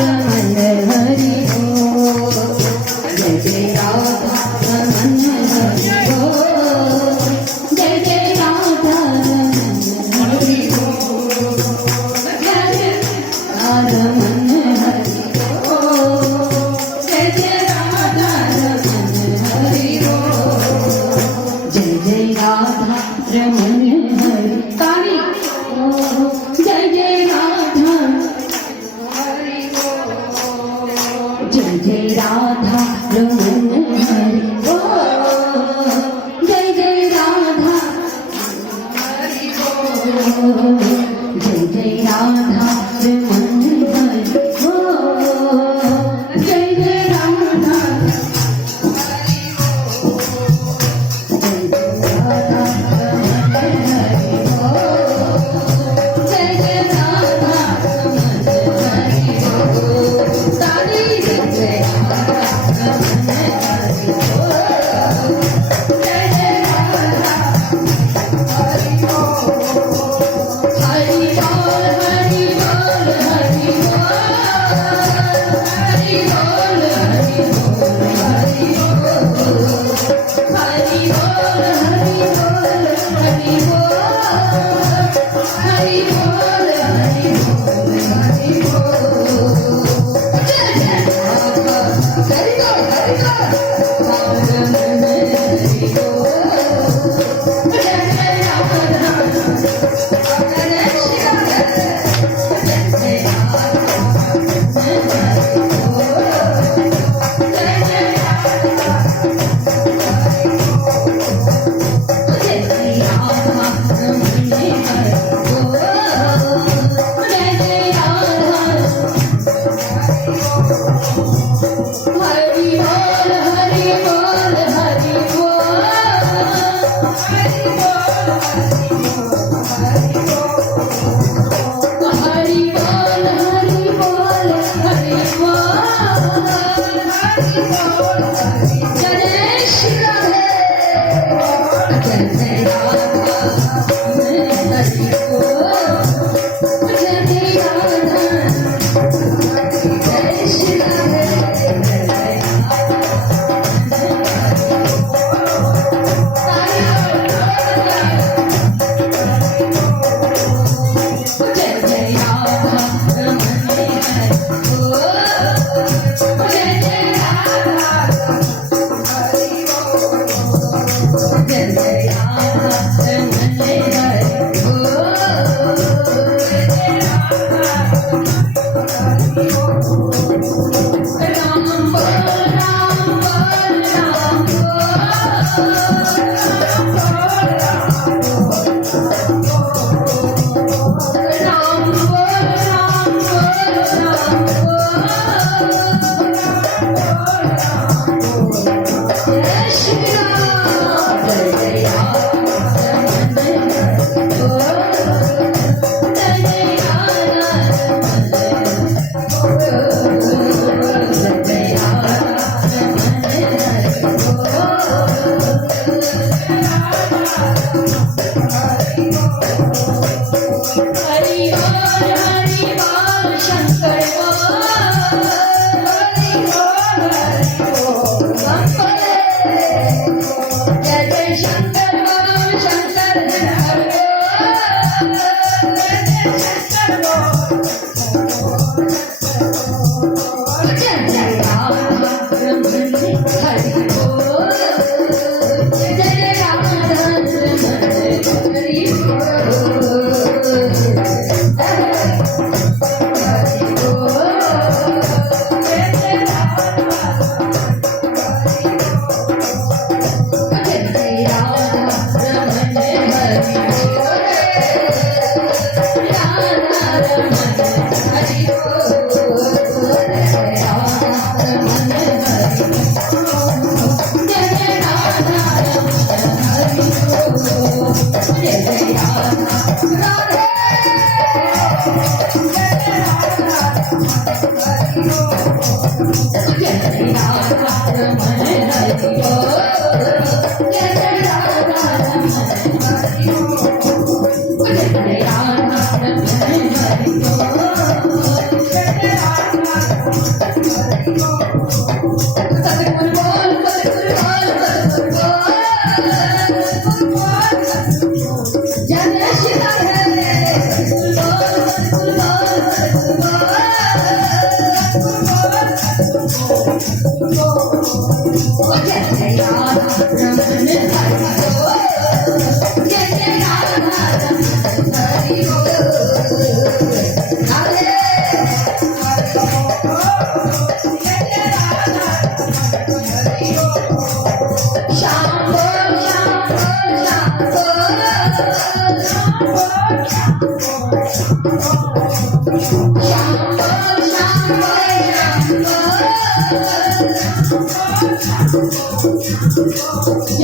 रमन हरि बोल, जय जय राधा रमन हरि बोल, जय जय राधा रमन हरि बोल, जय जय रमन हरि बोल, जय जय राधा रमन हरि बोल, जय जय राधा रमन हरि काली जय जय राधा हरि बोल, जय जय राधा रमन हरि बोल, जय जय राधा हरि बोल, जय जय राधा रमन हरि बोल, जय जय राधा हरि बोल, जय जय राधा Hare सतगुरु बोल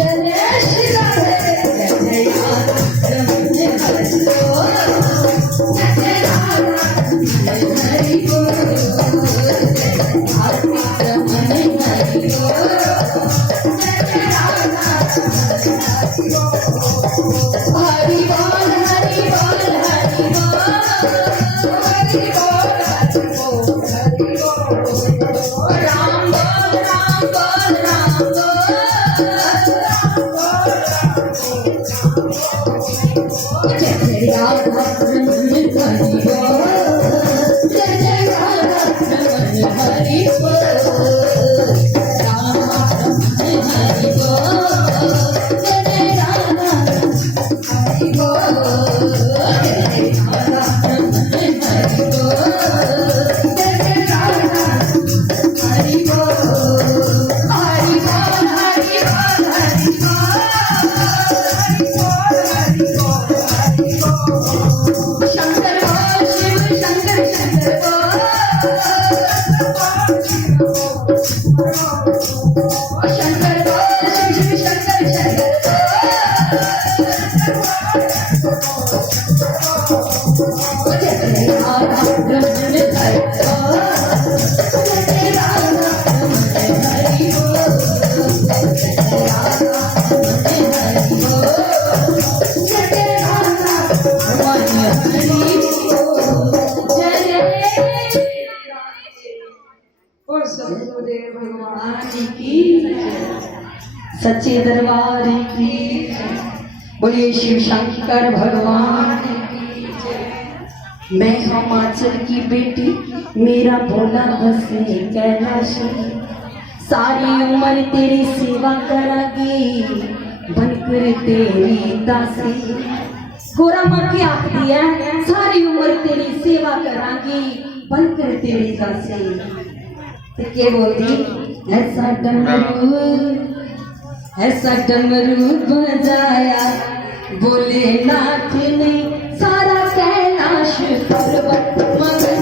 जय शिवा है सतगुरु बोल जय जय राधा रमन हरि बोल जय जय राधा रमन हरि बोल सच्चे दरबार की बोलिए शिव शंकर भगवान की। मैं हिमाचल की बेटी मेरा भोला बसे कैलाश सारी उम्र तेरी सेवा करागी बनकर तेरी दासी। गोरा माँ की आखती है सारी उम्र तेरी सेवा करागी बनकर तेरी दासी। तो क्या बोलती ऐसा डमरू बजाया भोलेनाथ ने सारा कैलाश पर्वत मगर